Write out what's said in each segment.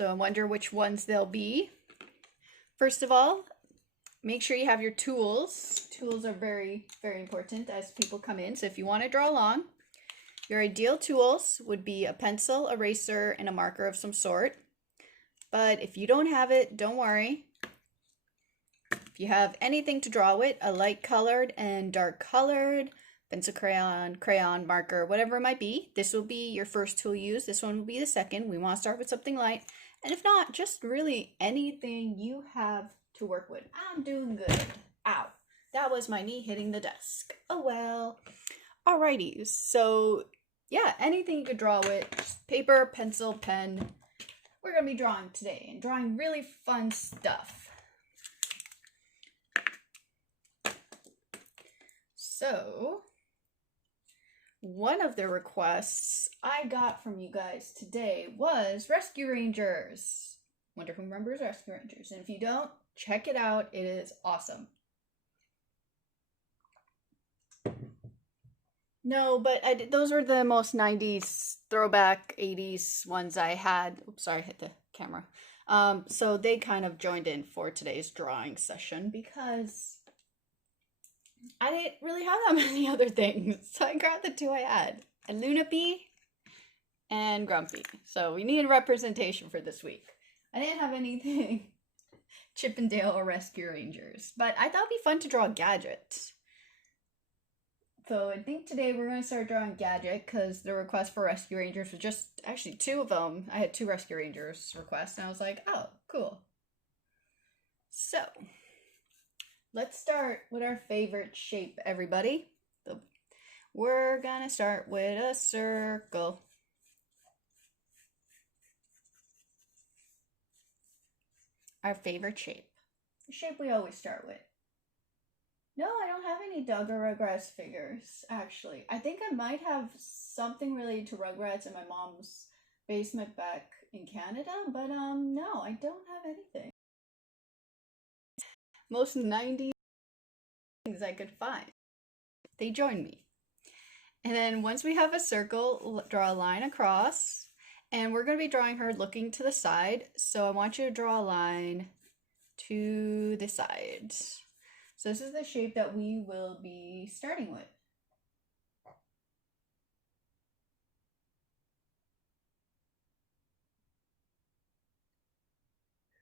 So I wonder which ones they'll be. First of all, make sure you have your tools. Tools are very, very important as people come in. So if you want to draw along, your ideal tools would be a pencil, eraser, and a marker of some sort. But if you don't have it, don't worry. If you have anything to draw with, a light colored and dark colored, pencil, crayon, marker, whatever it might be, this will be your first tool used. This one will be the second. We want to start with something light. And if not, just really anything you have to work with. I'm doing good. Ow. That was my knee hitting the desk. Oh well. Alrighty. So yeah, anything you could draw with. Just paper, pencil, pen. We're going to be drawing today and drawing really fun stuff. So one of the requests I got from you guys today was Rescue Rangers. Wonder who remembers Rescue Rangers. And if you don't, check it out. It is awesome. No, but those were the most 90s throwback 80s ones I had. Oops, sorry, I hit the camera. So they kind of joined in for today's drawing session because I didn't really have that many other things. So I grabbed the two I had. A Luna Bee and Grumpy. So we need representation for this week. I didn't have anything Chippendale or Rescue Rangers. But I thought it'd be fun to draw Gadget. So I think today we're going to start drawing Gadget because the request for Rescue Rangers was just actually two of them. I had two Rescue Rangers requests and I was like, oh, cool. So let's start with our favorite shape, everybody. We're going to start with a circle. Our favorite shape. The shape we always start with. No, I don't have any Doug or Rugrats figures, actually. I think I might have something related to Rugrats in my mom's basement back in Canada, but no, I don't have anything. Most 90s things I could find. They joined me. And then once we have a circle, draw a line across, and we're going to be drawing her looking to the side, so I want you to draw a line to the side. So this is the shape that we will be starting with.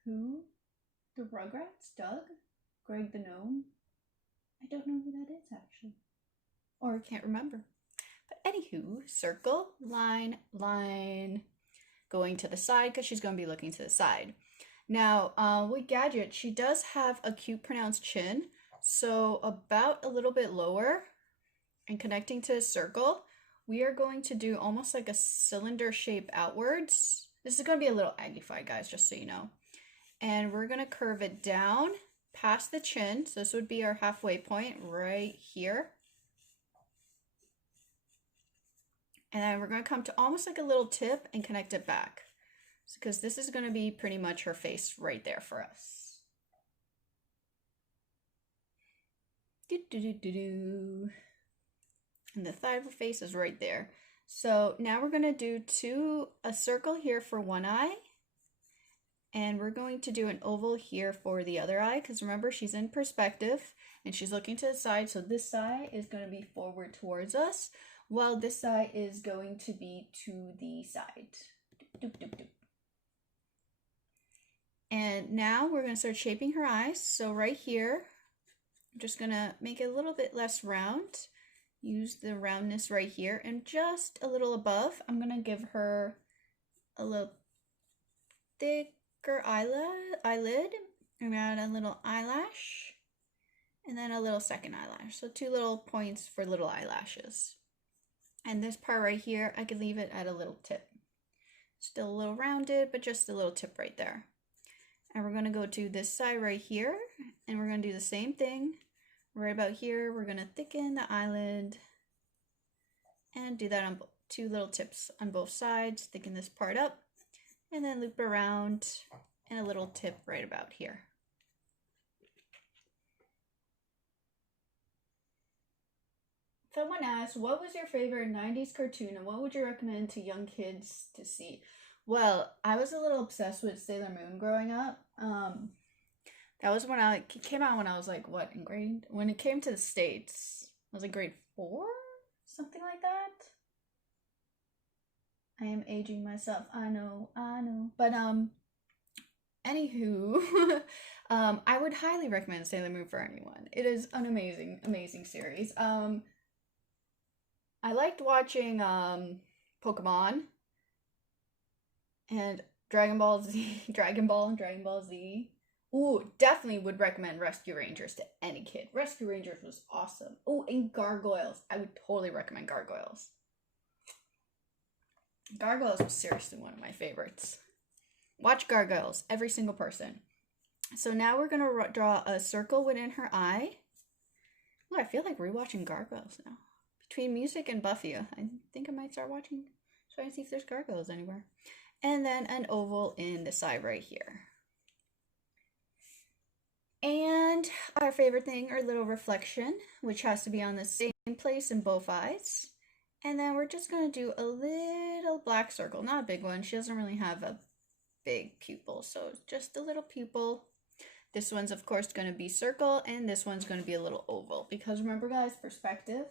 Who? The Rugrats? Doug? Greg the Gnome? I don't know who that is actually. Or I can't remember. But anywho, circle, line, line, going to the side because she's going to be looking to the side. Now, with Gadget, she does have a cute pronounced chin. So about a little bit lower and connecting to a circle, we are going to do almost like a cylinder shape outwards. This is going to be a little Aggified, guys, just so you know. And we're going to curve it down past the chin. So this would be our halfway point right here. And then we're going to come to almost like a little tip and connect it back. Because this is going to be pretty much her face right there for us. And the thigh of her face is right there. So now we're going to do a circle here for one eye. And we're going to do an oval here for the other eye. Because remember, she's in perspective and she's looking to the side. So this eye is going to be forward towards us, while this eye is going to be to the side. Doop, doop, doop. And now we're going to start shaping her eyes. So right here, I'm just going to make it a little bit less round. Use the roundness right here. And just a little above, I'm going to give her a little thicker eyelid. I'm going to add a little eyelash. And then a little second eyelash. So two little points for little eyelashes. And this part right here, I could leave it at a little tip. Still a little rounded, but just a little tip right there. And we're going to go to this side right here, and we're going to do the same thing. Right about here, we're going to thicken the eyelid and do that on two little tips on both sides. Thicken this part up and then loop around and a little tip right about here. Someone asked, what was your favorite 90s cartoon and what would you recommend to young kids to see? Well, I was a little obsessed with Sailor Moon growing up. That was when it came out when I was like, what, in grade? When it came to the States, I was like grade 4? Something like that. I am aging myself. I know, I know. But, anywho, I would highly recommend Sailor Moon for anyone. It is an amazing, amazing series. I liked watching, Pokemon and Dragon Ball Z, Dragon Ball and Dragon Ball Z. Ooh, definitely would recommend Rescue Rangers to any kid. Rescue Rangers was awesome. Oh, and Gargoyles. I would totally recommend Gargoyles. Gargoyles was seriously one of my favorites. Watch Gargoyles, every single person. So now we're going to draw a circle within her eye. Oh, I feel like rewatching Gargoyles now. Between music and Buffy, I think I might start watching, trying to see if there's gargoyles anywhere. And then an oval in the side right here. And our favorite thing, our little reflection, which has to be on the same place in both eyes. And then we're just going to do a little black circle, not a big one. She doesn't really have a big pupil, so just a little pupil. This one's, of course, going to be circle, and this one's going to be a little oval. Because remember, guys, perspective.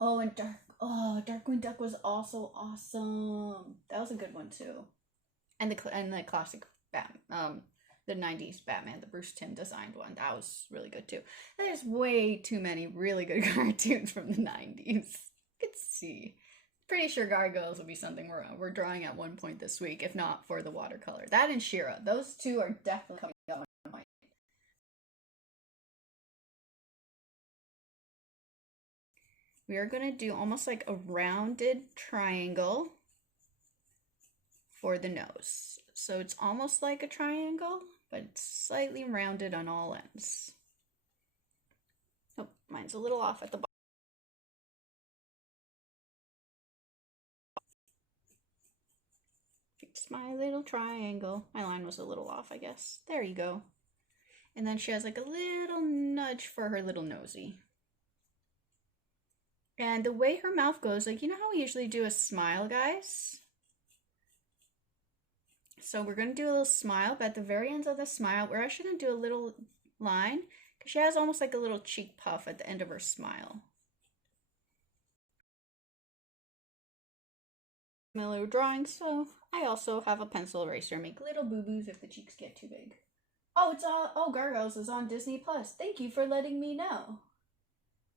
Oh, and Darkwing Duck was also awesome. That was a good one, too. And the classic Batman, the 90s Batman, the Bruce Timm designed one. That was really good, too. There's way too many really good cartoons from the 90s. You could see. Pretty sure Gargoyles will be something we're drawing at one point this week, if not for the watercolor. That and She-Ra. Those two are definitely coming up on my. We are going to do almost like a rounded triangle for the nose. So it's almost like a triangle, but it's slightly rounded on all ends. Oh, mine's a little off at the bottom. Fix my little triangle. My line was a little off, I guess. There you go. And then she has like a little nudge for her little nosy. And the way her mouth goes, like, you know how we usually do a smile, guys? So we're going to do a little smile, but at the very end of the smile, we're actually going to do a little line, because she has almost like a little cheek puff at the end of her smile. Similar drawing, so I also have a pencil eraser. Make little boo-boos if the cheeks get too big. Oh, Gargoyles is on Disney Plus. Thank you for letting me know.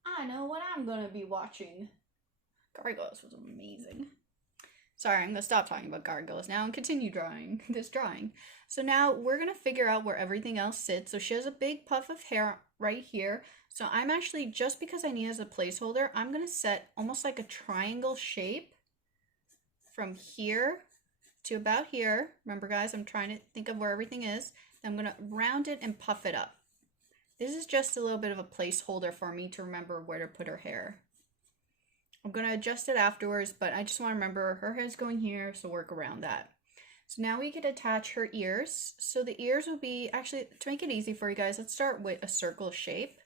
I know what I'm gonna be watching. Gargoyles was amazing. Sorry, I'm gonna stop talking about Gargoyles now and continue drawing this drawing. So now we're gonna figure out where everything else sits. So she has a big puff of hair right here. So I'm actually, just because I need as a placeholder, I'm gonna set almost like a triangle shape from here to about here. Remember, guys, I'm trying to think of where everything is. I'm going to round it and puff it up. This is just a little bit of a placeholder for me to remember where to put her hair. I'm going to adjust it afterwards, but I just want to remember her hair's going here, so work around that. So now we could attach her ears. So the ears will be, actually, to make it easy for you guys, let's start with a circle shape.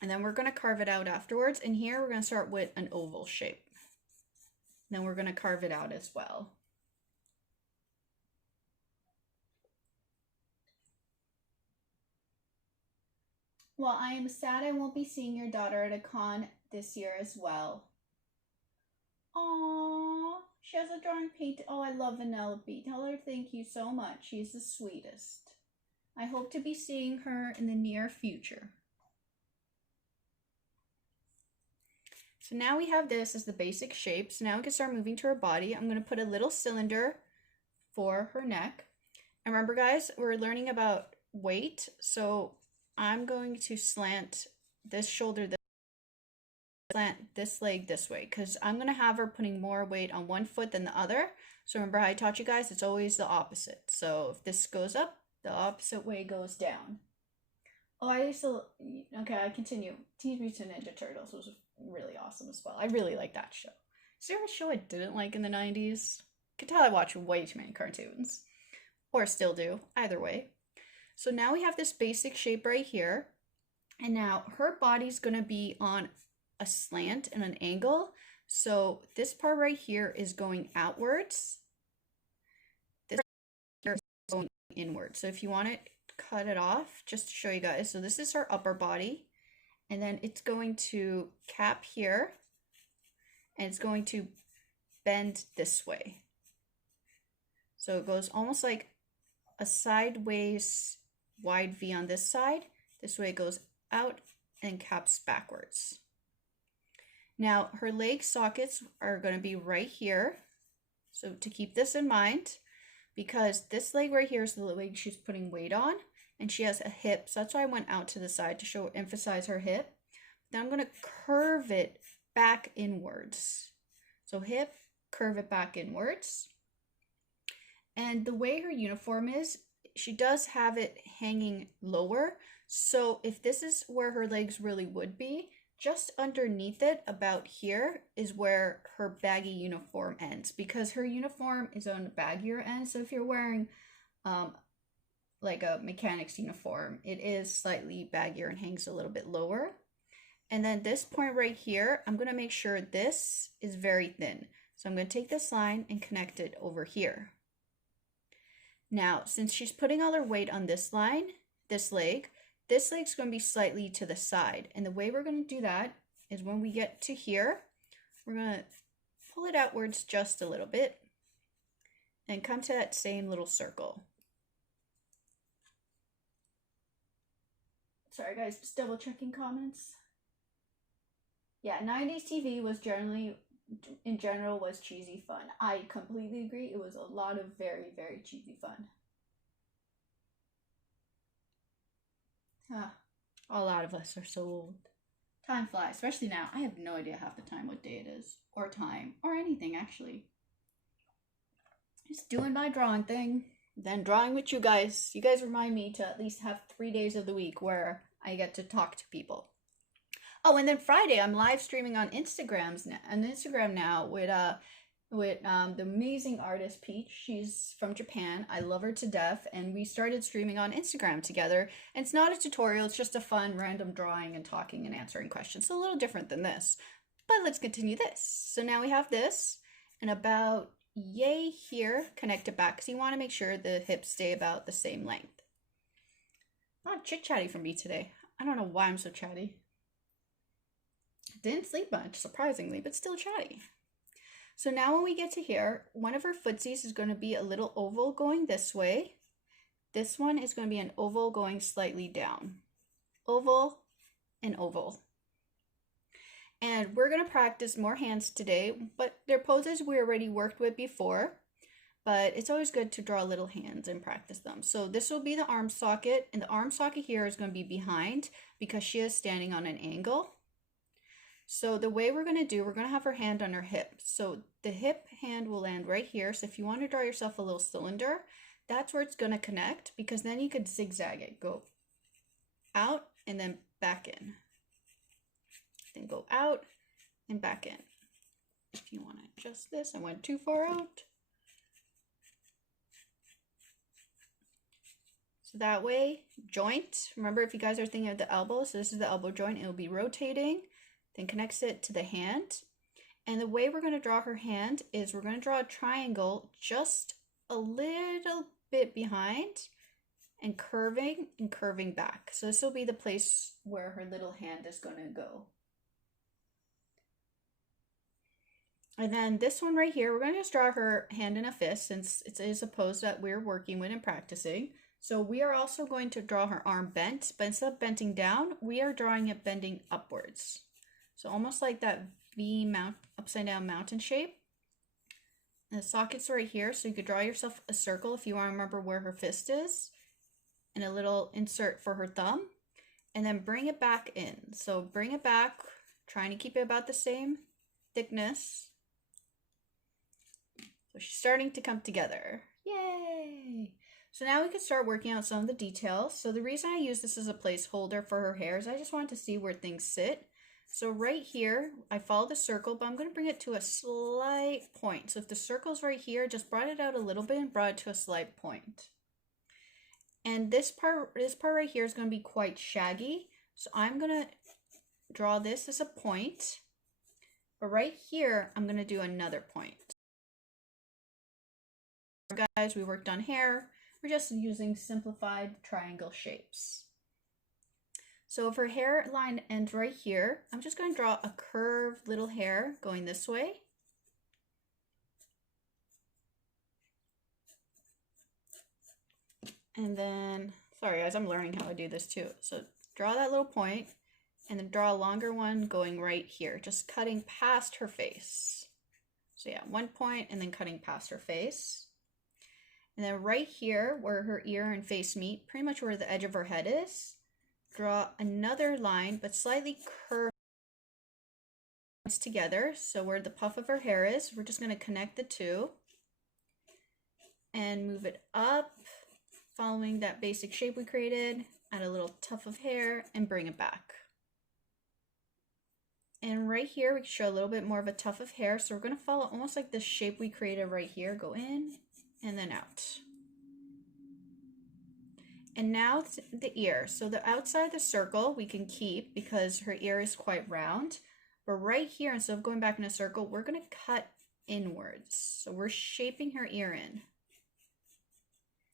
And then we're going to carve it out afterwards. And here we're going to start with an oval shape. Then we're going to carve it out as well. Well, I am sad I won't be seeing your daughter at a con this year as well. Aww, she has a drawing paint. Oh, I love Vanellope. Tell her thank you so much. She's the sweetest. I hope to be seeing her in the near future. So now we have this as the basic shape. So now we can start moving to her body. I'm going to put a little cylinder for her neck. And remember, guys, we're learning about weight. So I'm going to slant this shoulder, slant this leg this way, because I'm going to have her putting more weight on one foot than the other. So remember how I taught you guys, it's always the opposite. So if this goes up, the opposite way goes down. Oh, I used to, okay, I continue. Teenage Mutant Ninja Turtles was really awesome as well. I really like that show. Is there a show I didn't like in the 90s? I could tell I watched way too many cartoons. Or still do, either way. So now we have this basic shape right here. And now her body's going to be on a slant and an angle. So this part right here is going outwards. This here is going inwards. So if you want to cut it off, just to show you guys. So this is her upper body, and then it's going to cap here, and it's going to bend this way. So it goes almost like a sideways wide V on this side. This way it goes out and caps backwards. Now her leg sockets are going to be right here. So to keep this in mind, because this leg right here is the leg she's putting weight on, and she has a hip, so that's why I went out to the side to emphasize her hip. Then I'm going to curve it back inwards. So hip, curve it back inwards. And the way her uniform is, she does have it hanging lower. So if this is where her legs really would be, just underneath it, about here, is where her baggy uniform ends, because her uniform is on the baggier end. So if you're wearing like a mechanic's uniform, it is slightly baggier and hangs a little bit lower. And then this point right here, I'm going to make sure this is very thin. So I'm going to take this line and connect it over here. Now, since she's putting all her weight on this line, this leg's going to be slightly to the side. And the way we're going to do that is when we get to here, we're going to pull it outwards just a little bit and come to that same little circle. Sorry guys, just double checking comments. Yeah, 90s TV was in general was cheesy fun. I completely agree. It was a lot of very, very cheesy fun. A lot of us are so old. Time flies, especially now. I have no idea half the time what day it is, or time, or anything actually. Just doing my drawing thing, then drawing with you guys. You guys remind me to at least have 3 days of the week where I get to talk to people. Oh, and then Friday, I'm live streaming on Instagram now with the amazing artist Peach. She's from Japan. I love her to death, and we started streaming on Instagram together. And it's not a tutorial; it's just a fun, random drawing and talking and answering questions. So a little different than this, but let's continue this. So now we have this, and about yay here, connect it back because you want to make sure the hips stay about the same length. Not chit chatty for me today. I don't know why I'm so chatty. Didn't sleep much, surprisingly, but still chatty. So now when we get to here, one of her footsies is going to be a little oval going this way. This one is going to be an oval going slightly down. Oval and oval. And we're going to practice more hands today, but they're poses we already worked with before. But it's always good to draw little hands and practice them. So this will be the arm socket, and the arm socket here is going to be behind because she is standing on an angle. So the way we're going to have her hand on her hip. So the hip hand will land right here. So if you want to draw yourself a little cylinder, that's where it's going to connect, because then you could zigzag it. Go out and then back in. Then go out and back in. If you want to adjust this, I went too far out. So that way, joint. Remember, if you guys are thinking of the elbow, so this is the elbow joint. It will be rotating. Then connects it to the hand. And the way we're going to draw her hand is we're going to draw a triangle just a little bit behind and curving back. So this will be the place where her little hand is going to go. And then this one right here, we're going to just draw her hand in a fist, since it is a pose that we're working with and practicing. So we are also going to draw her arm bent, but instead of bending down, we are drawing it bending upwards. So almost like that V upside down mountain shape. And the socket's right here, so you could draw yourself a circle if you want to remember where her fist is, and a little insert for her thumb, and then bring it back in. So bring it back, trying to keep it about the same thickness. So she's starting to come together. Yay! So now we can start working out some of the details. So the reason I use this as a placeholder for her hair is I just wanted to see where things sit. So right here, I follow the circle, but I'm going to bring it to a slight point. So if the circle's right here, just brought it out a little bit and brought it to a slight point. And this part right here is going to be quite shaggy. So I'm going to draw this as a point. But right here, I'm going to do another point. Guys, we worked on hair. We're just using simplified triangle shapes. So if her hairline ends right here, I'm just going to draw a curved little hair going this way. And then, sorry guys, I'm learning how to do this too. So draw that little point and then draw a longer one going right here, just cutting past her face. So yeah, one point and then cutting past her face. And then right here where her ear and face meet, pretty much where the edge of her head is, draw another line, but slightly curved together. So where the puff of her hair is, we're just going to connect the two and move it up, following that basic shape we created, add a little tuft of hair and bring it back. And right here, we can show a little bit more of a tuft of hair. So we're going to follow almost like the shape we created right here, go in and then out. And now the ear. So the outside of the circle we can keep because her ear is quite round. But right here, instead of going back in a circle, we're going to cut inwards. So we're shaping her ear in.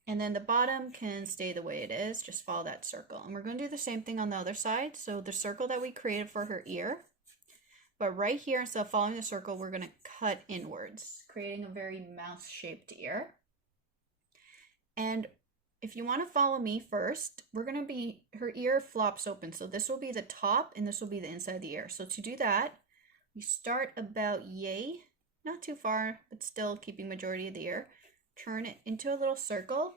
And then the bottom can stay the way it is, just follow that circle. And we're going to do the same thing on the other side. So the circle that we created for her ear, but right here, instead of following the circle, we're going to cut inwards, creating a very mouse-shaped ear. And if you want to follow me first, we're going to be, her ear flops open. So this will be the top and this will be the inside of the ear. So to do that, we start about yay, not too far, but still keeping majority of the ear. Turn it into a little circle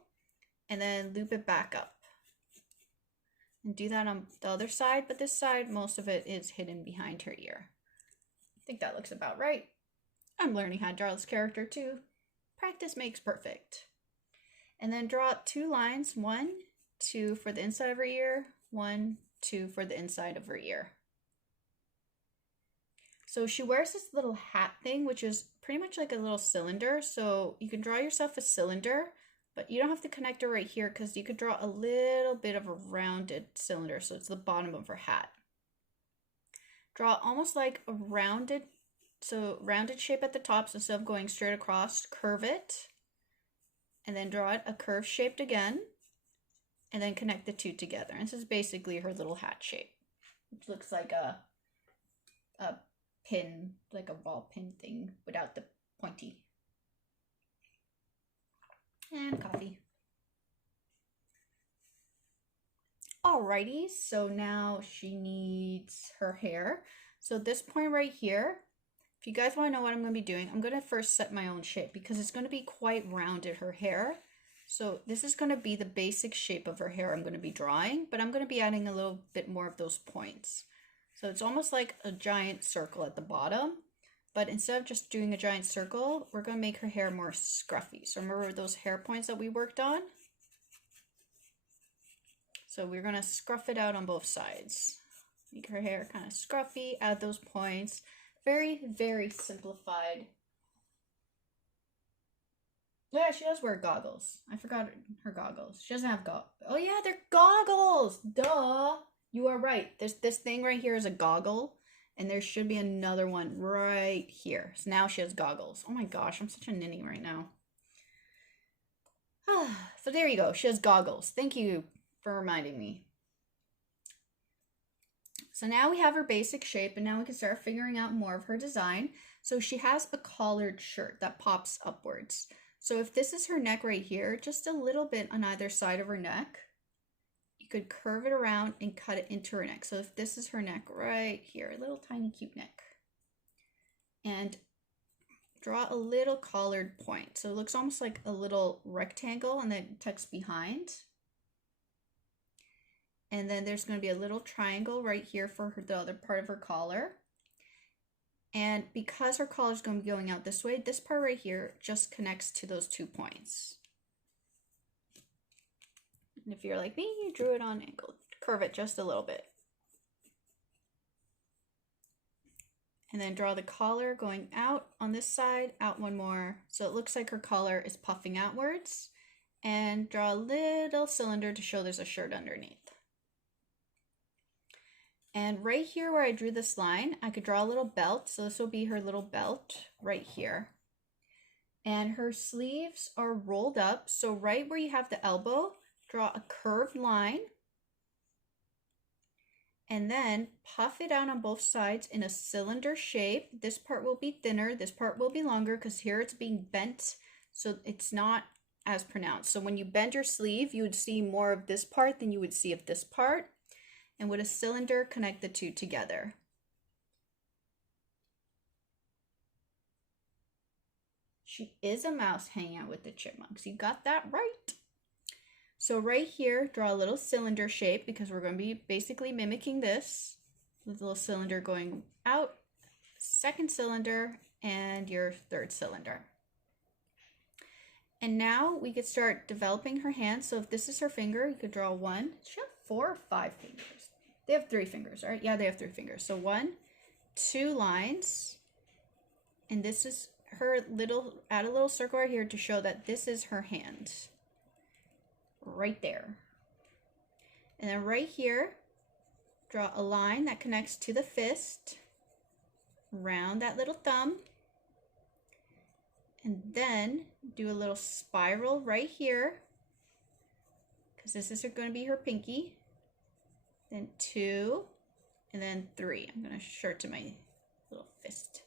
and then loop it back up. And do that on the other side, but this side, most of it is hidden behind her ear. I think that looks about right. I'm learning how to draw this character too. Practice makes perfect. And then draw two lines, 1, 2 for the inside of her ear, 1, 2 for the inside of her ear. So she wears this little hat thing, which is pretty much like a little cylinder. So you can draw yourself a cylinder, but you don't have to connect her right here because you could draw a little bit of a rounded cylinder. So it's the bottom of her hat. Draw almost like a rounded shape at the top. So instead of going straight across, curve it. And then draw it a curve shaped again, and then connect the two together. And this is basically her little hat shape, which looks like a pin, like a ball pin thing without the pointy. And coffee. Alrighty, so now she needs her hair. So this point right here, if you guys want to know what I'm going to be doing, I'm going to first set my own shape because it's going to be quite rounded, her hair. So this is going to be the basic shape of her hair I'm going to be drawing, but I'm going to be adding a little bit more of those points. So it's almost like a giant circle at the bottom, but instead of just doing a giant circle, we're going to make her hair more scruffy. So remember those hair points that we worked on? So we're going to scruff it out on both sides. Make her hair kind of scruffy, add those points. Very, very simplified. Yeah, she does wear goggles. I forgot her goggles. She doesn't have goggles. Oh yeah, they're goggles. Duh. You are right. This thing right here is a goggle, and there should be another one right here. So now she has goggles. Oh my gosh, I'm such a ninny right now. So there you go. She has goggles. Thank you for reminding me. So now we have her basic shape, and now we can start figuring out more of her design. So she has a collared shirt that pops upwards. So if this is her neck right here, just a little bit on either side of her neck, you could curve it around and cut it into her neck. So if this is her neck right here, a little tiny cute neck, and draw a little collared point. So it looks almost like a little rectangle and then tucks behind. And then there's going to be a little triangle right here for the other part of her collar. And because her collar is going to be going out this way, this part right here just connects to those 2 points. And if you're like me, you drew it on angle. Curve it just a little bit. And then draw the collar going out on this side, out one more. So it looks like her collar is puffing outwards. And draw a little cylinder to show there's a shirt underneath. And right here where I drew this line, I could draw a little belt. So this will be her little belt right here. And her sleeves are rolled up. So right where you have the elbow, draw a curved line. And then puff it out on both sides in a cylinder shape. This part will be thinner, this part will be longer because here it's being bent, so it's not as pronounced. So when you bend your sleeve, you would see more of this part than you would see of this part. And with a cylinder, connect the two together. She is a mouse hanging out with the chipmunks. You got that right. So right here, draw a little cylinder shape because we're going to be basically mimicking this. With a little cylinder going out, second cylinder, and your third cylinder. And now we could start developing her hand. So if this is her finger, you could draw one. She have 4 or 5 fingers. They have 3 fingers, right? Yeah, they have 3 fingers. So 1, 2 lines. And this is her little, add a little circle right here to show that this is her hand. Right there. And then right here, draw a line that connects to the fist. Round that little thumb. And then do a little spiral right here, because this is going to be her pinky. Then 2, and then 3. I'm going to shorten my little fist.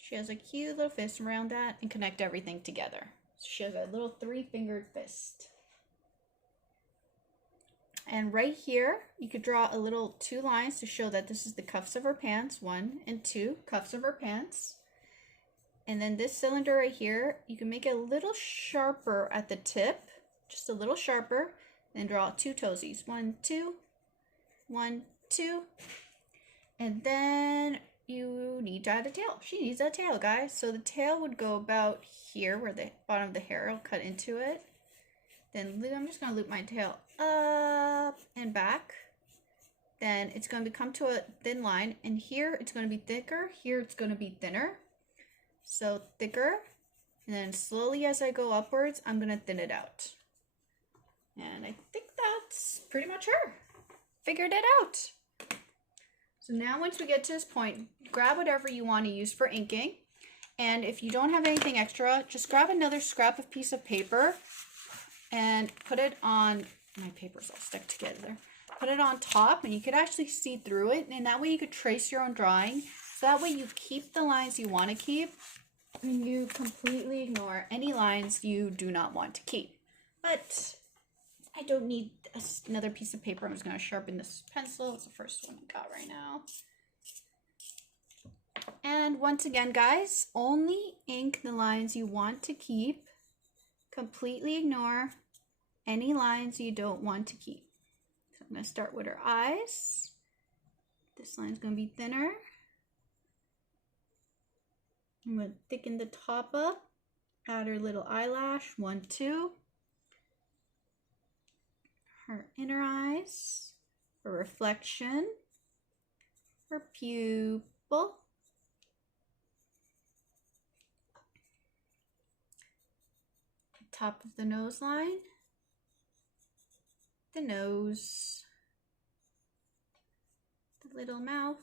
She has a cute little fist around that and connect everything together. So she has a little 3-fingered fist. And right here, you could draw a little 2 lines to show that this is the cuffs of her pants. 1 and 2 cuffs of her pants. And then this cylinder right here, you can make it a little sharper at the tip, just a little sharper. Then draw 2 toesies. 1, 2, 1, 2. And then you need to add a tail. She needs a tail, guys. So the tail would go about here where the bottom of the hair will cut into it. Then I'm just going to loop my tail up and back. Then it's going to come to a thin line. And here it's going to be thicker. Here it's going to be thinner. So thicker. And then slowly as I go upwards, I'm going to thin it out. And I think that's pretty much her. Figured it out. So now once we get to this point, grab whatever you want to use for inking. And if you don't have anything extra, just grab another scrap of piece of paper and put it on, my paper's all stuck together. Put it on top and you could actually see through it. And that way you could trace your own drawing. So that way you keep the lines you want to keep and you completely ignore any lines you do not want to keep. But I don't need another piece of paper. I'm just going to sharpen this pencil. It's the first one I got right now. And once again, guys, only ink the lines you want to keep. Completely ignore any lines you don't want to keep. So I'm going to start with her eyes. This line's going to be thinner. I'm going to thicken the top up. Add her little eyelash. 1, 2. Her inner eyes. Her reflection. Her pupil. Top of the nose line. The nose. The little mouth.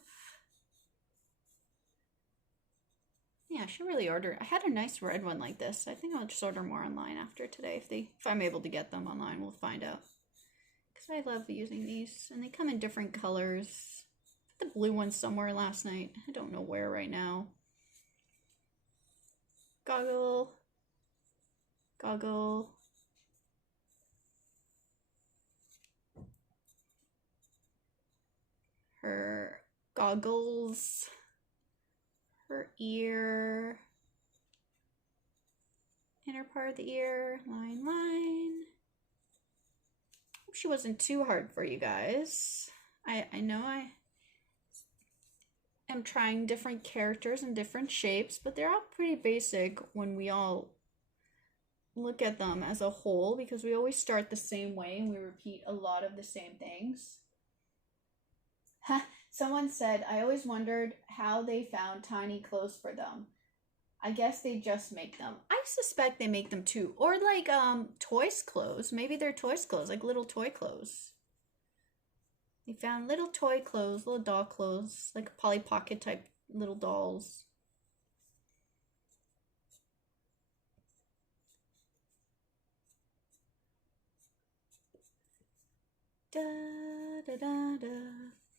Yeah, I should really order. I had a nice red one like this. I think I'll just order more online after today. If I'm able to get them online, we'll find out. Because I love using these. And they come in different colors. I put the blue one somewhere last night. I don't know where right now. Goggle. Goggle. Her goggles. Her ear, inner part of the ear, line, line. Hope she wasn't too hard for you guys. I know I am trying different characters and different shapes, but they're all pretty basic when we all look at them as a whole, because we always start the same way and we repeat a lot of the same things. Someone said, I always wondered how they found tiny clothes for them. I guess they just make them. I suspect they make them too. Or like toys clothes. Maybe they're toys clothes, like little toy clothes. They found little toy clothes, little doll clothes, like Polly Pocket type little dolls. Da, da, da, da.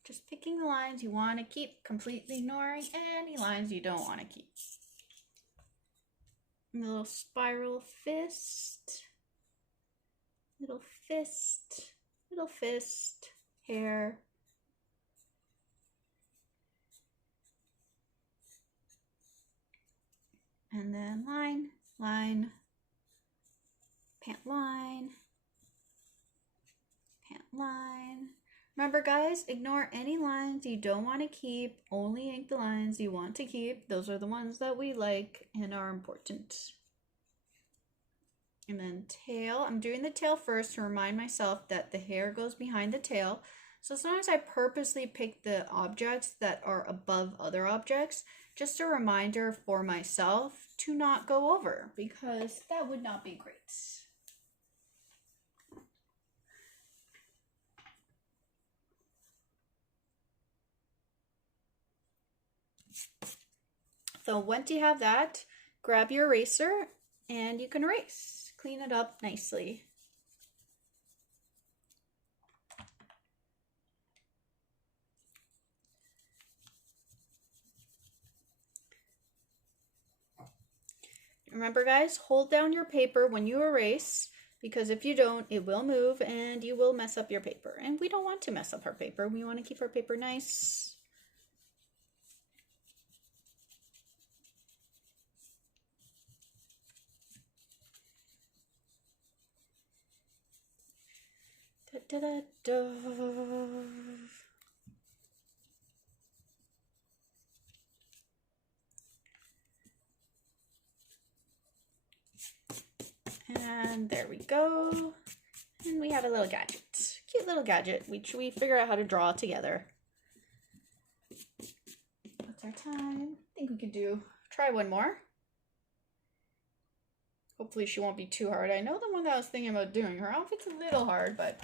Just picking the lines you want to keep, completely ignoring any lines you don't want to keep. A little spiral fist, little fist, little fist, hair. And then line, line, pant line, pant line. Remember guys, ignore any lines you don't want to keep, only ink the lines you want to keep. Those are the ones that we like and are important. And then tail, I'm doing the tail first to remind myself that the hair goes behind the tail. So sometimes I purposely pick the objects that are above other objects, just a reminder for myself to not go over, because that would not be great. So once you have that, grab your eraser and you can erase. Clean it up nicely. Remember guys, hold down your paper when you erase, because if you don't, it will move and you will mess up your paper. And we don't want to mess up our paper. We want to keep our paper nice. Da, da, da, da. And there we go. And we have a little gadget. Cute little gadget, which we figure out how to draw together. What's our time? I think we could try one more. Hopefully she won't be too hard. I know the one that I was thinking about doing, her outfit's a little hard, but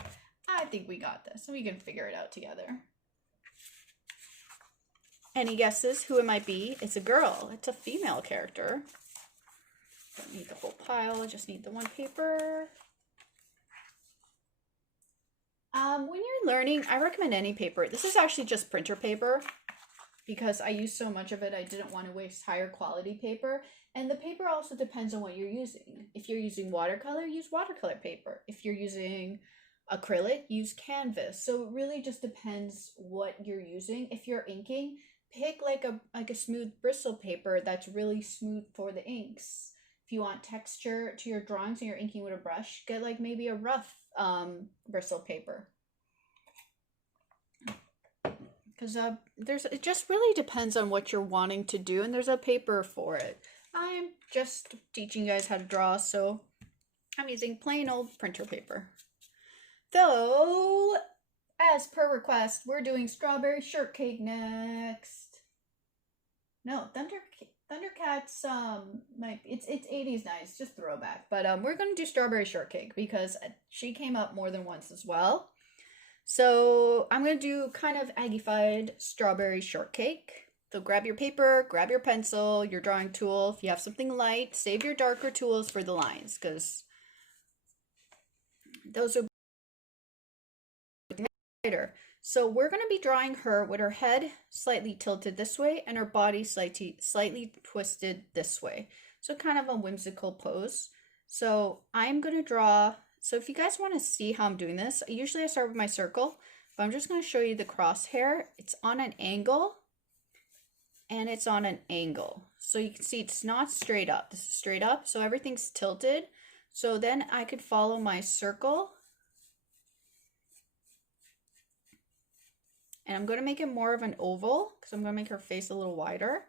I think we got this and we can figure it out together. Any guesses who it might be? It's a girl. It's a female character. Don't need the whole pile, I just need the one paper. When you're learning, I recommend any paper. This is actually just printer paper because I use so much of it, I didn't want to waste higher quality paper. And the paper also depends on what you're using. If you're using watercolor, use watercolor paper. If you're using acrylic, use canvas. So it really just depends what you're using. If you're inking, pick like a smooth bristle paper that's really smooth for the inks. If you want texture to your drawings and you're inking with a brush, get like maybe a rough bristle paper. Because it just really depends on what you're wanting to do, and there's a paper for it. I'm just teaching you guys how to draw, so I'm using plain old printer paper. Though, as per request, we're doing strawberry shortcake next. No, Thundercats, it's 80s nice, just throwback. But we're gonna do strawberry shortcake because she came up more than once as well. So I'm gonna do kind of Aggified strawberry shortcake. So grab your paper, grab your pencil, your drawing tool. If you have something light, save your darker tools for the lines, because those are lighter. So we're going to be drawing her with her head slightly tilted this way and her body slightly twisted this way. So kind of a whimsical pose. So I'm going to draw, so if you guys want to see how I'm doing this, usually I start with my circle, but I'm just going to show you the crosshair. It's on an angle and it's on an angle. So you can see it's not straight up. This is straight up, so everything's tilted. So then I could follow my circle. And I'm going to make it more of an oval because I'm going to make her face a little wider.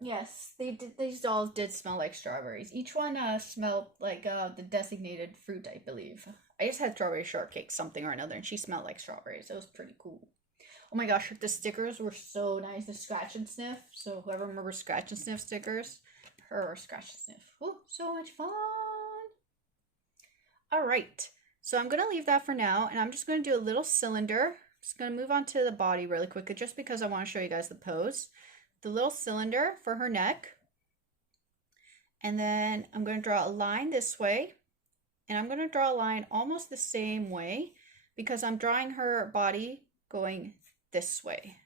Yes, these dolls did smell like strawberries. Each one smelled like the designated fruit, I believe. I just had strawberry shortcake something or another, and she smelled like strawberries. It was pretty cool. Oh my gosh, the stickers were so nice. The scratch and sniff. So whoever remembers scratch and sniff stickers, her scratch and sniff. Oh, so much fun. All right, so I'm gonna leave that for now, and I'm just gonna do a little cylinder. Just gonna move on to the body really quickly, just because I want to show you guys the pose. The little cylinder for her neck, and then I'm gonna draw a line this way, and I'm gonna draw a line almost the same way because I'm drawing her body going this way.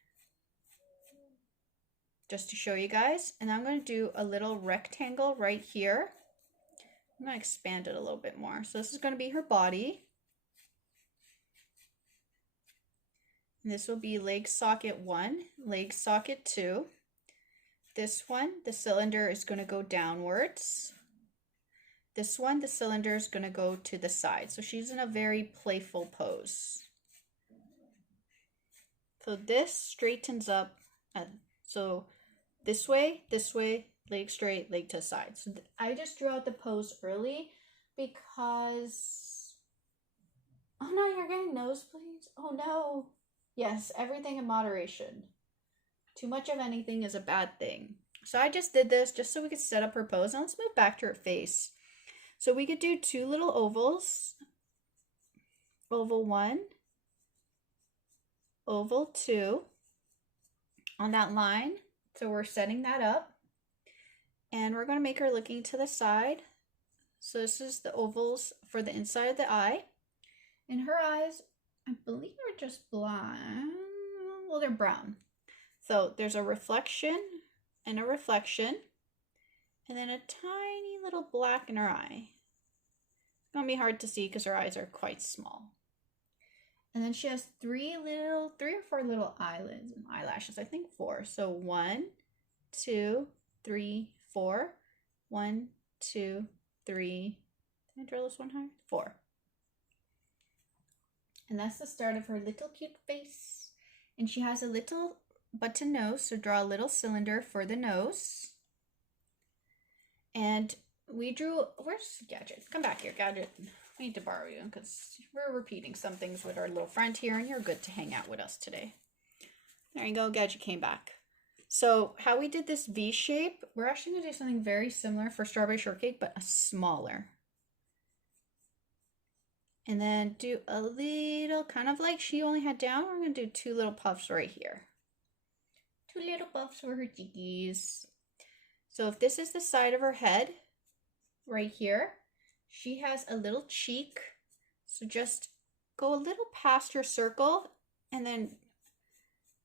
Just to show you guys, and I'm gonna do a little rectangle right here. I'm going to expand it a little bit more. So this is going to be her body. And this will be leg socket 1, leg socket 2. This one, the cylinder is going to go downwards. This one, the cylinder is going to go to the side. So she's in a very playful pose. So this straightens up. So this way, leg straight, leg to the side. So I just drew out the pose early because, oh no, you're getting nosebleeds. Oh no. Yes, everything in moderation. Too much of anything is a bad thing. So I just did this just so we could set up her pose. Now let's move back to her face. So we could do 2 little ovals. Oval 1, oval 2 on that line. So we're setting that up. And we're going to make her looking to the side. So this is the ovals for the inside of the eye. And her eyes, I believe, are just blonde. Well, they're brown. So there's a reflection and a reflection. And then a tiny little black in her eye. It's going to be hard to see because her eyes are quite small. And then she has 3 or 4 little eyelids and eyelashes. I think 4. So 1, 2, 3, 4. 1, 2, 3. Can I draw this one higher? 4. And that's the start of her little cute face. And she has a little button nose, so draw a little cylinder for the nose. And we drew, where's Gadget? Come back here, Gadget. We need to borrow you because we're repeating some things with our little friend here, and you're good to hang out with us today. There you go, Gadget came back. So how we did this V shape, we're actually going to do something very similar for Strawberry Shortcake, but a smaller. And then do a little, kind of like she only had down, we're going to do 2 little puffs right here. 2 little puffs for her cheekies. So if this is the side of her head, right here, she has a little cheek. So just go a little past her circle, and then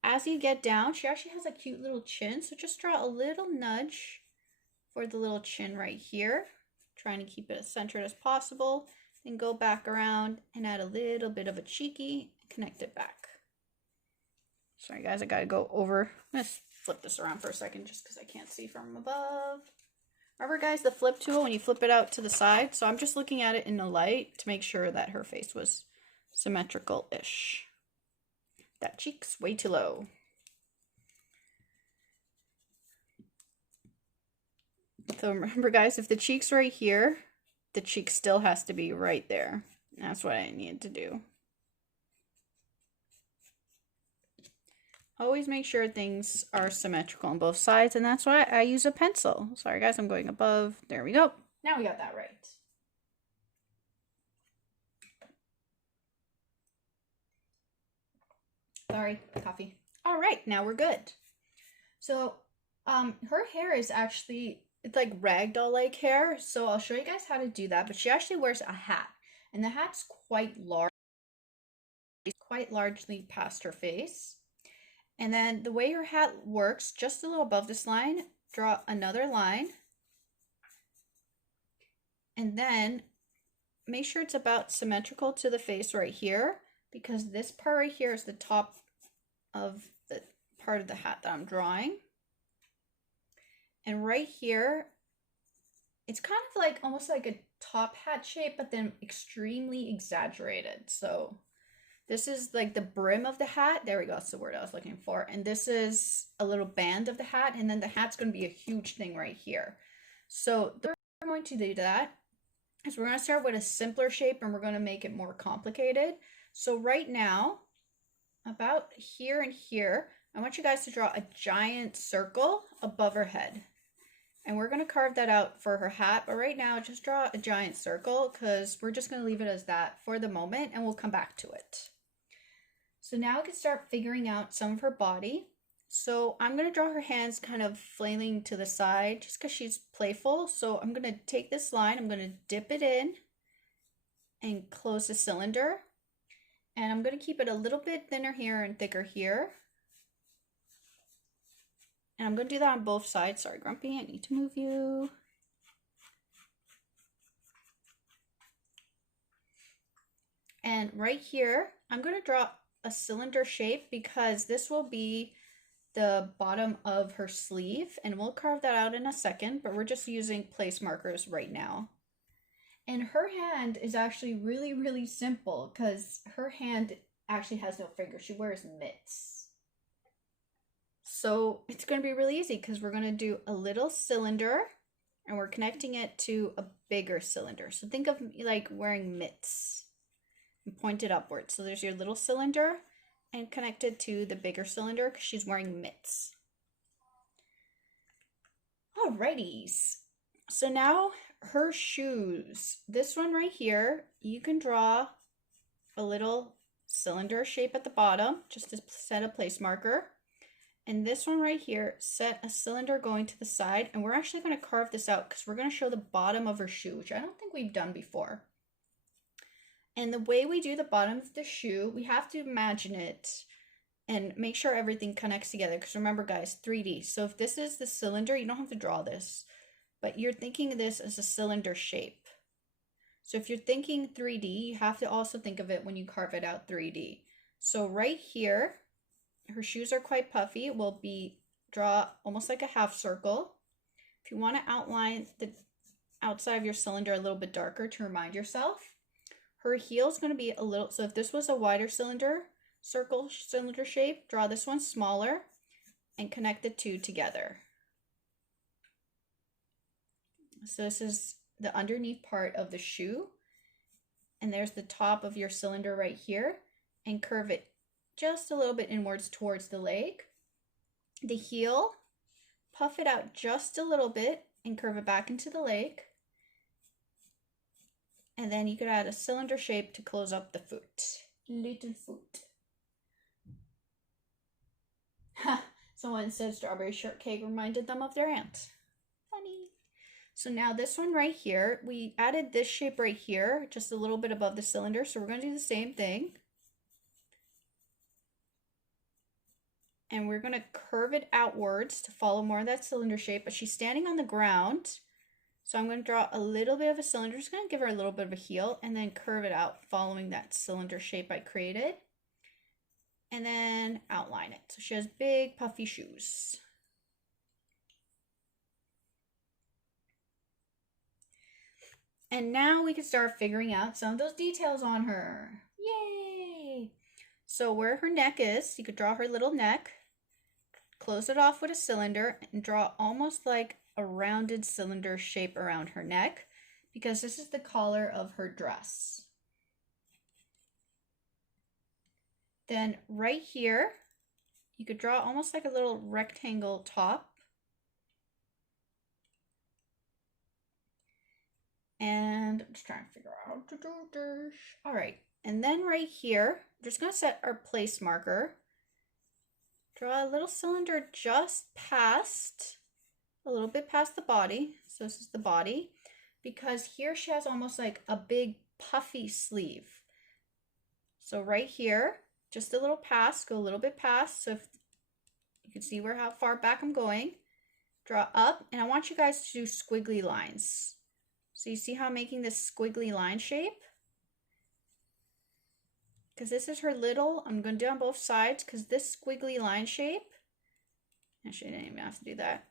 as you get down, she actually has a cute little chin, so just draw a little nudge for the little chin right here, trying to keep it as centered as possible, then go back around and add a little bit of a cheeky, connect it back. Sorry guys, I gotta go over. I'm gonna flip this around for a second just because I can't see from above. Remember guys, the flip tool, when you flip it out to the side, so I'm just looking at it in the light to make sure that her face was symmetrical-ish. That cheek's way too low. So remember guys, if the cheek's right here, the cheek still has to be right there. That's what I need to do. Always make sure things are symmetrical on both sides, and that's why I use a pencil. Sorry guys, I'm going above. There we go. Now we got that right. Sorry, coffee. All right, now we're good. So, her hair is actually, it's like ragdoll-like hair. So I'll show you guys how to do that. But she actually wears a hat, and the hat's quite large. It's quite largely past her face. And then the way her hat works, just a little above this line, draw another line. And then make sure it's about symmetrical to the face right here, because this part right here is the top of the part of the hat that I'm drawing. And right here, it's kind of like almost like a top hat shape, but then extremely exaggerated. So this is like the brim of the hat. There we go. That's the word I was looking for. And this is a little band of the hat. And then the hat's going to be a huge thing right here. So the way we're going to do that is we're going to start with a simpler shape, and we're going to make it more complicated. So right now, about here and here, I want you guys to draw a giant circle above her head. And we're going to carve that out for her hat, but right now just draw a giant circle because we're just going to leave it as that for the moment and we'll come back to it. So now we can start figuring out some of her body. So I'm going to draw her hands kind of flailing to the side just because she's playful. So I'm going to take this line, I'm going to dip it in and close the cylinder. And I'm going to keep it a little bit thinner here and thicker here. And I'm going to do that on both sides. Sorry, Grumpy, I need to move you. And right here, I'm going to draw a cylinder shape because this will be the bottom of her sleeve. And we'll carve that out in a second, but we're just using place markers right now. And her hand is actually really, really simple because her hand actually has no fingers. She wears mitts. So it's going to be really easy because we're going to do a little cylinder and we're connecting it to a bigger cylinder. So think of like wearing mitts and point it upwards. So there's your little cylinder and connected to the bigger cylinder because she's wearing mitts. Alrighties. So now her shoes. This one right here, you can draw a little cylinder shape at the bottom just to set a place marker. And this one right here, set a cylinder going to the side, and we're actually going to carve this out because we're going to show the bottom of her shoe, which I don't think we've done before. And the way we do the bottom of the shoe, we have to imagine it and make sure everything connects together. Because remember guys, 3D. So if this is the cylinder, you don't have to draw this, but you're thinking of this as a cylinder shape. So if you're thinking 3D, you have to also think of it when you carve it out 3D. So right here, her shoes are quite puffy. It will be draw almost like a half circle. If you want to outline the outside of your cylinder a little bit darker to remind yourself, her heel is going to be a little, so if this was a wider cylinder shape, draw this one smaller and connect the two together. So this is the underneath part of the shoe, and there's the top of your cylinder right here, and curve it just a little bit inwards towards the leg. The heel, puff it out just a little bit and curve it back into the leg. And then you could add a cylinder shape to close up the foot. Little foot. Ha! Someone said strawberry shortcake reminded them of their aunt. Funny. So now this one right here, we added this shape right here, just a little bit above the cylinder. So we're going to do the same thing. And we're going to curve it outwards to follow more of that cylinder shape, but she's standing on the ground. So I'm going to draw a little bit of a cylinder, just going to give her a little bit of a heel, and then curve it out following that cylinder shape I created. And then outline it. So she has big puffy shoes. And now we can start figuring out some of those details on her. Yay! So where her neck is, you could draw her little neck, close it off with a cylinder, and draw almost like a rounded cylinder shape around her neck because this is the collar of her dress. Then right here, you could draw almost like a little rectangle top. And I'm just trying to figure out how to do this. All right, and then right here, I'm just gonna set our place marker. Draw a little cylinder just past, a little bit past the body. So this is the body, because here she has almost like a big puffy sleeve. So right here, just a little past, go a little bit past. So if you can see how far back I'm going, draw up, and I want you guys to do squiggly lines. So you see how I'm making this squiggly line shape? Because this is her little, I'm going to do on both sides, because this squiggly line shape, actually I didn't even have to do that,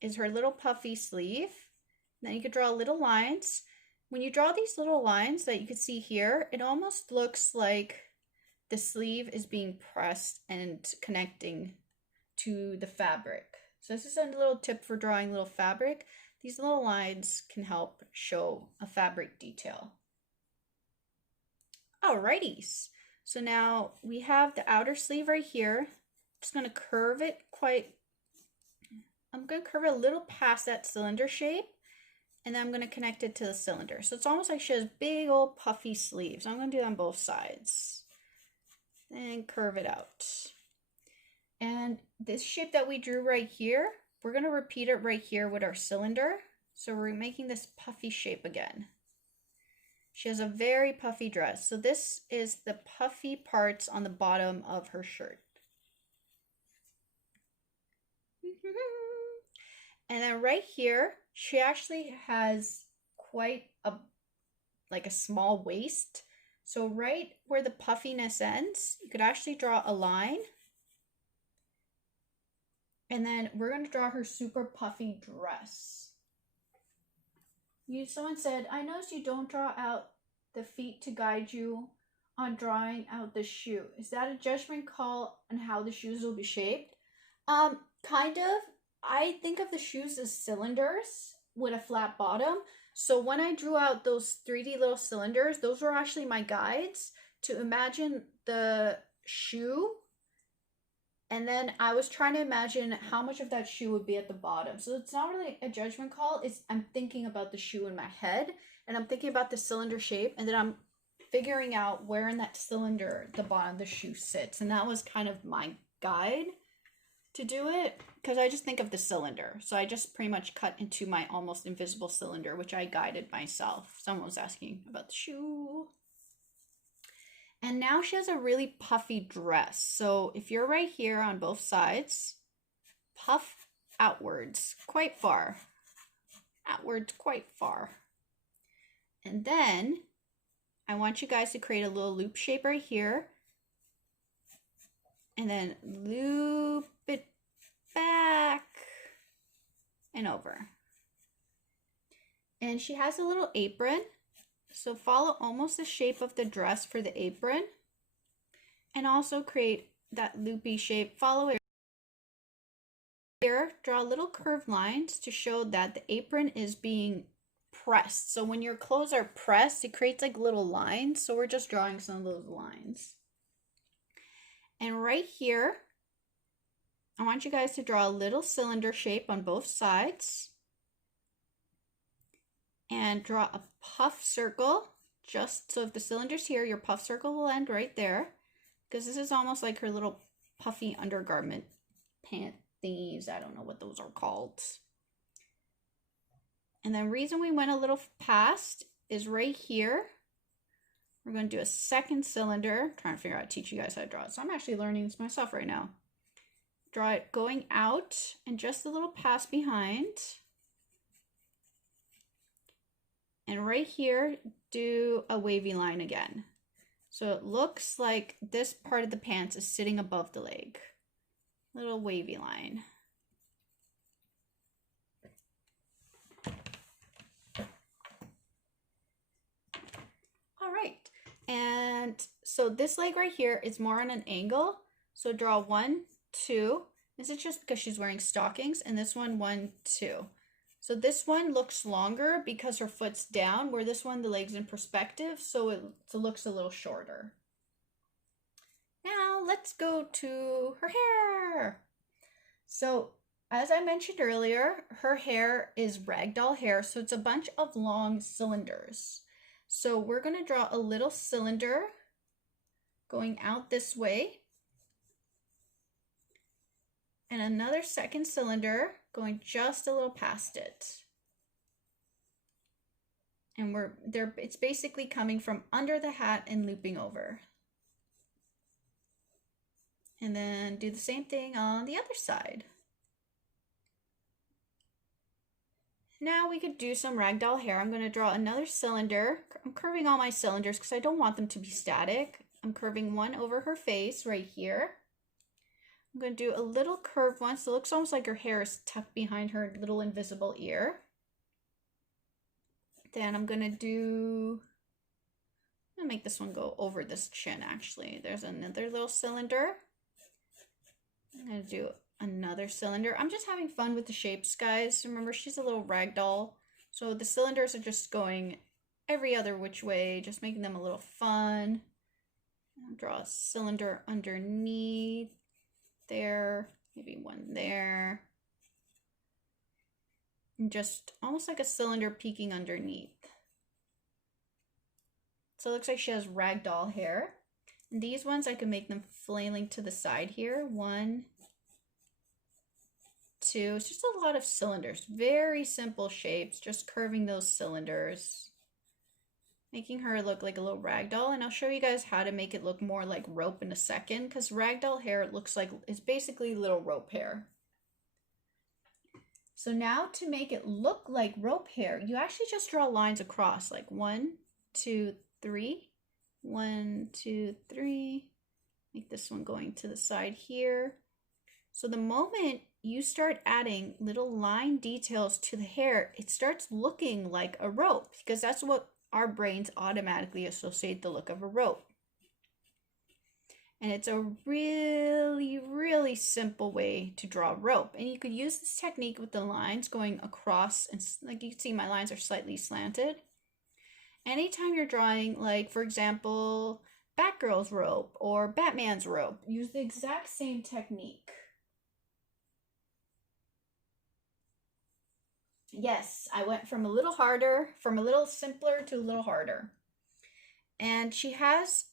is her little puffy sleeve. Then you could draw little lines. When you draw these little lines that you can see here, it almost looks like the sleeve is being pressed and connecting to the fabric. So this is a little tip for drawing little fabric. These little lines can help show a fabric detail. Alrighties, so now we have the outer sleeve right here. I'm just going to curve it quite I'm going to curve it a little past that cylinder shape, and then I'm going to connect it to the cylinder. So it's almost like she has big old puffy sleeves. I'm going to do it on both sides. And curve it out. And this shape that we drew right here, we're going to repeat it right here with our cylinder. So we're making this puffy shape again. She has a very puffy dress. So this is the puffy parts on the bottom of her shirt. And then right here, she actually has quite a small waist. So right where the puffiness ends, you could actually draw a line. And then we're going to draw her super puffy dress. Someone said, I noticed you don't draw out the feet to guide you on drawing out the shoe. Is that a judgment call on how the shoes will be shaped? Kind of. I think of the shoes as cylinders with a flat bottom. So when I drew out those 3D little cylinders, those were actually my guides to imagine the shoe. And then I was trying to imagine how much of that shoe would be at the bottom. So it's not really a judgment call. I'm thinking about the shoe in my head, and I'm thinking about the cylinder shape, and then I'm figuring out where in that cylinder the bottom of the shoe sits. And that was kind of my guide to do it, because I just think of the cylinder. So I just pretty much cut into my almost invisible cylinder, which I guided myself. Someone was asking about the shoe. And now she has a really puffy dress. So if you're right here on both sides, puff outwards quite far. Outwards quite far. And then I want you guys to create a little loop shape right here. And then loop it back and over. And she has a little apron. So follow almost the shape of the dress for the apron, and also create that loopy shape. Follow it here. Draw little curved lines to show that the apron is being pressed. So when your clothes are pressed, it creates like little lines. So we're just drawing some of those lines. And right here, I want you guys to draw a little cylinder shape on both sides. And draw a puff circle, just so if the cylinder's here, your puff circle will end right there, because this is almost like her little puffy undergarment pant thingies. I don't know what those are called. And the reason we went a little past is right here. We're going to do a second cylinder. I'm trying to figure out how to teach you guys how to draw it. So I'm actually learning this myself right now. Draw it going out and just a little pass behind. And right here, do a wavy line again. So it looks like this part of the pants is sitting above the leg. Little wavy line. All right. And so this leg right here is more on an angle. So draw 1, 2. This is just because she's wearing stockings. And this one, 1, 2. So this one looks longer because her foot's down, where this one, the leg's in perspective, so it looks a little shorter. Now let's go to her hair. So as I mentioned earlier, her hair is ragdoll hair, so it's a bunch of long cylinders. So we're going to draw a little cylinder going out this way, and another second cylinder going just a little past it. And it's basically coming from under the hat and looping over. And then do the same thing on the other side. Now we could do some ragdoll hair. I'm going to draw another cylinder. I'm curving all my cylinders because I don't want them to be static. I'm curving one over her face right here. I'm going to do a little curved one, so it looks almost like her hair is tucked behind her little invisible ear. Then I'm going to make this one go over this chin, actually. There's another little cylinder. I'm going to do another cylinder. I'm just having fun with the shapes, guys. Remember, she's a little ragdoll, so the cylinders are just going every other which way, just making them a little fun. I'll draw a cylinder underneath there, maybe one there. and just almost like a cylinder peeking underneath. So it looks like she has ragdoll hair. And these ones, I can make them flailing to the side here. 1, 2. It's just a lot of cylinders. Very simple shapes, just curving those cylinders. Making her look like a little ragdoll. And I'll show you guys how to make it look more like rope in a second, because ragdoll hair looks like it's basically little rope hair. So now to make it look like rope hair, you actually just draw lines across, like 1, 2, 3. 1, 2, 3. Make this one going to the side here. So the moment you start adding little line details to the hair, it starts looking like a rope, because that's what our brains automatically associate the look of a rope. And it's a really, really simple way to draw rope. And you could use this technique with the lines going across, and like you can see my lines are slightly slanted. Anytime you're drawing, like for example, Batgirl's rope or Batman's rope, use the exact same technique. Yes, I went from a little harder, from a little simpler to a little harder. And she has,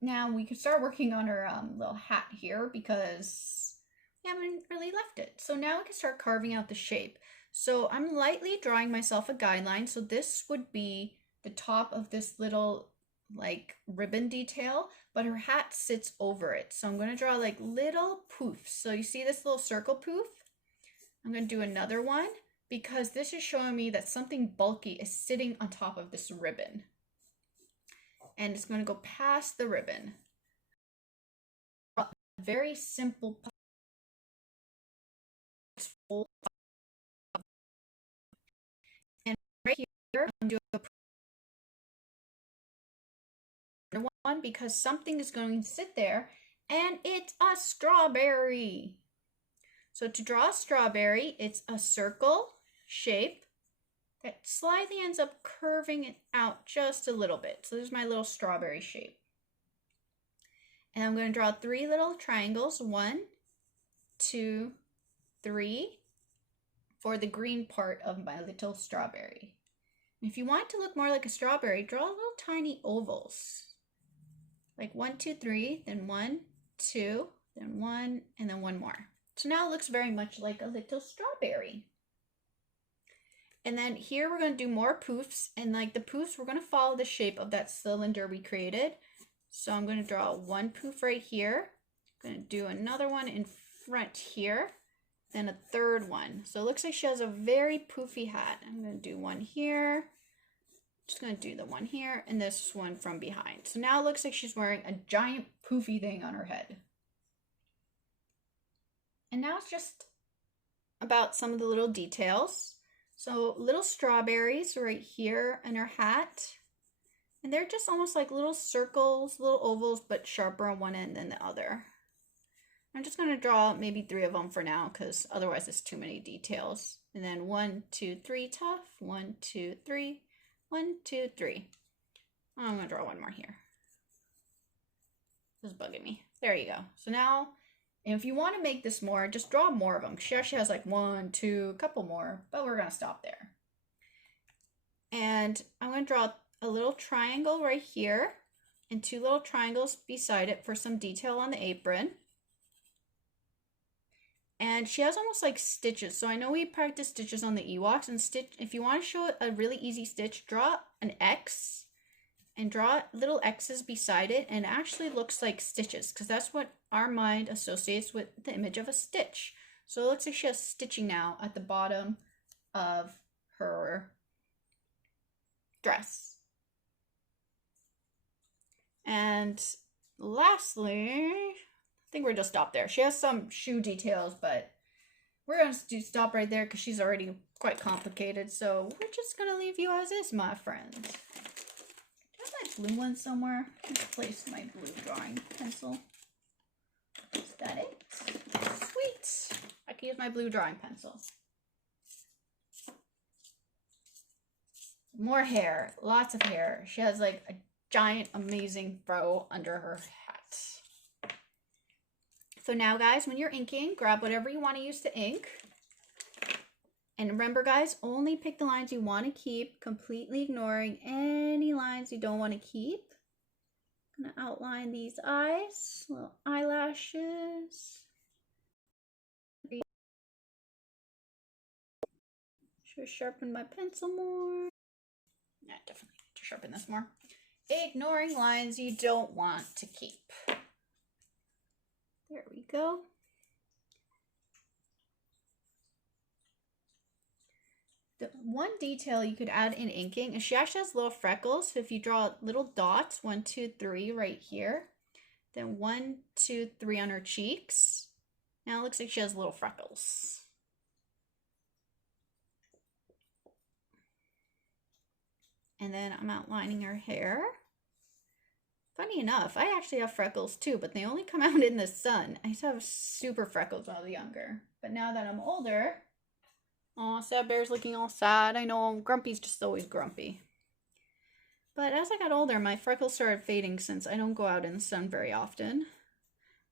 now we can start working on her little hat here, because we haven't really left it. So now we can start carving out the shape. So I'm lightly drawing myself a guideline. So this would be the top of this little like ribbon detail, but her hat sits over it. So I'm going to draw like little poofs. So you see this little circle poof? I'm going to do another one, because this is showing me that something bulky is sitting on top of this ribbon. And it's going to go past the ribbon. Very simple. And right here, I'm doing a one, because something is going to sit there, and it's a strawberry. So to draw a strawberry, it's a circle shape that slightly ends up curving it out just a little bit. So there's my little strawberry shape. And I'm going to draw 3 little triangles, 1, 2, 3, for the green part of my little strawberry. And if you want it to look more like a strawberry, draw little tiny ovals. Like 1, 2, 3, then 1, 2, then 1, and then 1 more. So now it looks very much like a little strawberry. And then here we're going to do more poofs, and like the poofs, we're going to follow the shape of that cylinder we created. So I'm going to draw 1 poof right here. I'm going to do another one in front here, then a 3rd one. So it looks like she has a very poofy hat. I'm going to do 1 here. Just going to do the 1 here, and this one from behind. So now it looks like she's wearing a giant poofy thing on her head. And now it's just about some of the little details. So little strawberries right here in her hat. And they're just almost like little circles, little ovals, but sharper on one end than the other. I'm just going to draw maybe 3 of them for now, because otherwise it's too many details. And then 1, 2, 3 tough. 1, 2, 3. 1, 2, 3. I'm going to draw 1 more here. This is bugging me. There you go. So now, and if you want to make this more, just draw more of them. She actually has like 1, 2, a couple more, but we're going to stop there. And I'm going to draw a little triangle right here and 2 little triangles beside it for some detail on the apron. And she has almost like stitches. So I know we practice stitches on the Ewoks, and if you want to show a really easy stitch, draw an X and draw little X's beside it, and it actually looks like stitches, because that's what our mind associates with the image of a stitch. So it looks like she has stitching now at the bottom of her dress. And lastly, I think we're just stop there. She has some shoe details, but we're going to stop right there because she's already quite complicated. So we're just going to leave you as is, my friends. Do I have my blue one somewhere? Let's place my blue drawing pencil. Is that it? Sweet. I can use my blue drawing pencil. More hair. Lots of hair. She has like a giant, amazing fro under her hat. So now, guys, when you're inking, grab whatever you want to use to ink. And remember guys, only pick the lines you want to keep, completely ignoring any lines you don't want to keep. I'm going to outline these eyes, little eyelashes. Should sharpen my pencil more. Yeah, definitely need to sharpen this more. Ignoring lines you don't want to keep. There we go. The one detail you could add in inking is she actually has little freckles. So if you draw little dots, 1, 2, 3 right here, then 1, 2, 3 on her cheeks. Now it looks like she has little freckles. And then I'm outlining her hair. Funny enough, I actually have freckles too, but they only come out in the sun. I used to have super freckles when I was younger. But now that I'm older, aw, Sad Bear's looking all sad. I know, Grumpy's just always grumpy. But as I got older, my freckles started fading since I don't go out in the sun very often.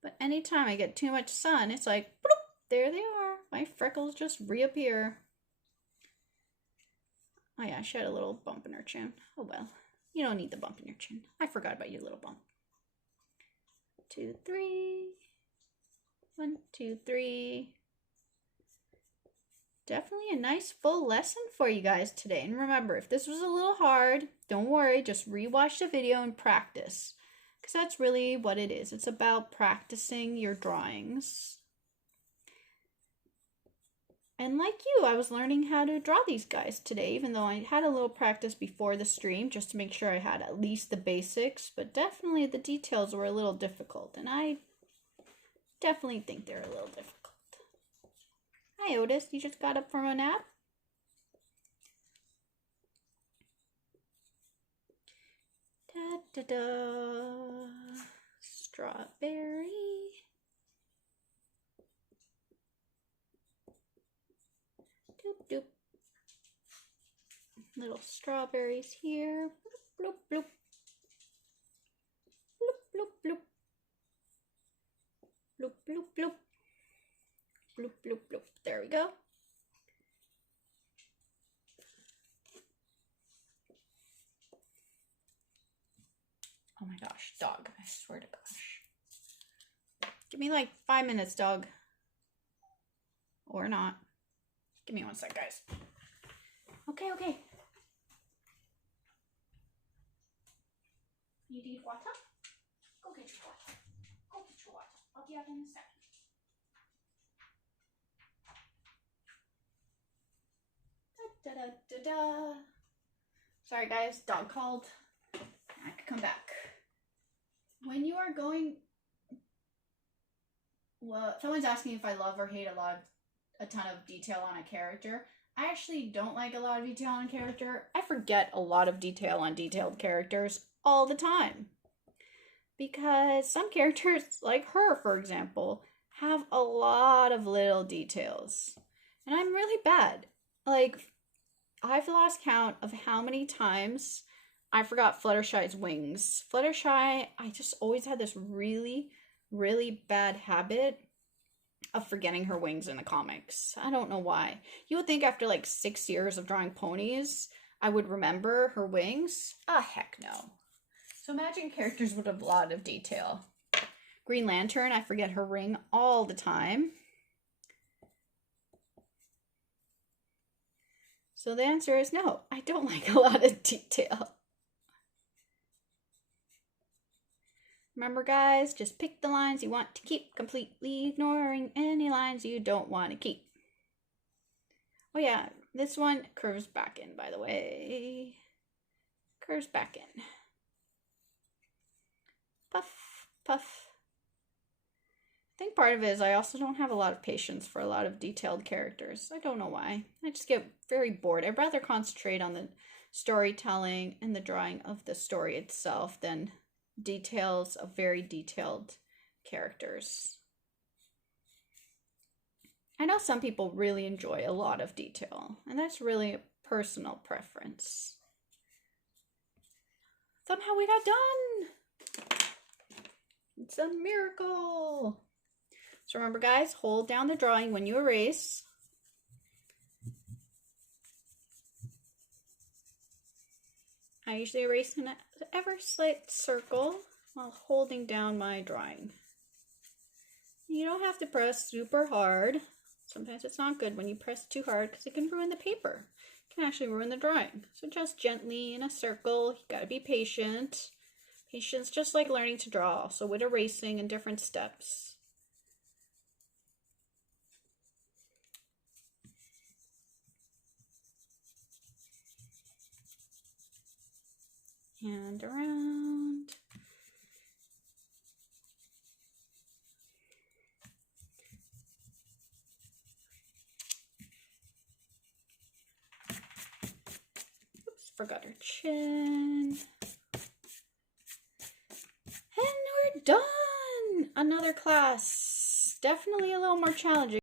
But anytime I get too much sun, it's like, bloop, there they are. My freckles just reappear. Oh yeah, she had a little bump in her chin. Oh well, you don't need the bump in your chin. I forgot about your little bump. 2, 3. 1, 2, 3. Definitely a nice full lesson for you guys today. And remember, if this was a little hard, don't worry, just rewatch the video and practice. Because that's really what it is. It's about practicing your drawings. And like you, I was learning how to draw these guys today, even though I had a little practice before the stream just to make sure I had at least the basics. But definitely the details were a little difficult. And I definitely think they're a little difficult. Hi Otis, you just got up from a nap? Da da da. Strawberry. Doop doop. Little strawberries here. Bloop bloop. Bloop bloop bloop. Bloop bloop bloop. Bloop bloop bloop. There we go. Oh my gosh, dog. I swear to gosh. Give me like 5 minutes, dog. Or not. Give me 1 sec, guys. Okay, okay. You need water? Go get your water. Go get your water. I'll be out in a second. Da da da da. Sorry guys, dog called. I could come back. When you are going, well, someone's asking if I love or hate a ton of detail on a character. I actually don't like a lot of detail on a character. I forget a lot of detail on detailed characters all the time. Because some characters, like her for example, have a lot of little details. And I'm really bad. Like, I've lost count of how many times I forgot Fluttershy's wings. Fluttershy, I just always had this really, really bad habit of forgetting her wings in the comics. I don't know why. You would think after like 6 years of drawing ponies, I would remember her wings. Ah, heck no. So imagine characters with a lot of detail. Green Lantern, I forget her ring all the time. So the answer is no, I don't like a lot of detail. Remember guys, just pick the lines you want to keep, completely ignoring any lines you don't want to keep. Oh yeah, this one curves back in, by the way. Curves back in. Puff, puff. I think part of it is I also don't have a lot of patience for a lot of detailed characters. I don't know why. I just get very bored. I'd rather concentrate on the storytelling and the drawing of the story itself than details of very detailed characters. I know some people really enjoy a lot of detail, and that's really a personal preference. Somehow we got done! It's a miracle! So remember guys, hold down the drawing when you erase. I usually erase in an ever slight circle while holding down my drawing. You don't have to press super hard. Sometimes it's not good when you press too hard because it can ruin the paper. It can actually ruin the drawing. So just gently in a circle. You gotta be patient. Patience, just like learning to draw. So with erasing in different steps. And around. Oops, forgot her chin. And we're done! Another class. Definitely a little more challenging.